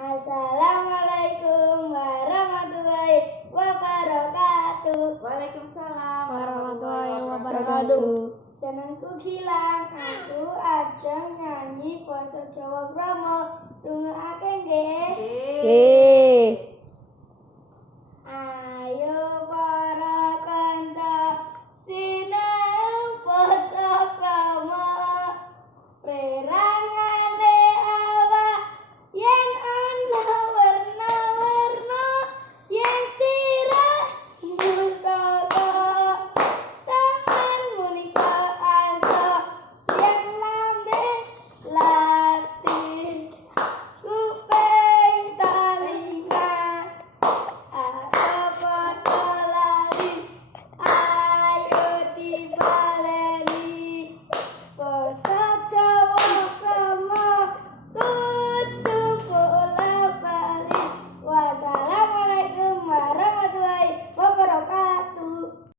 Assalamualaikum warahmatullahi wabarakatuh. Waalaikumsalam warahmatullahi wabarakatuh. Jenengku Gilang, aku ajeng nyanyi basa Jawa Krama. Rungokake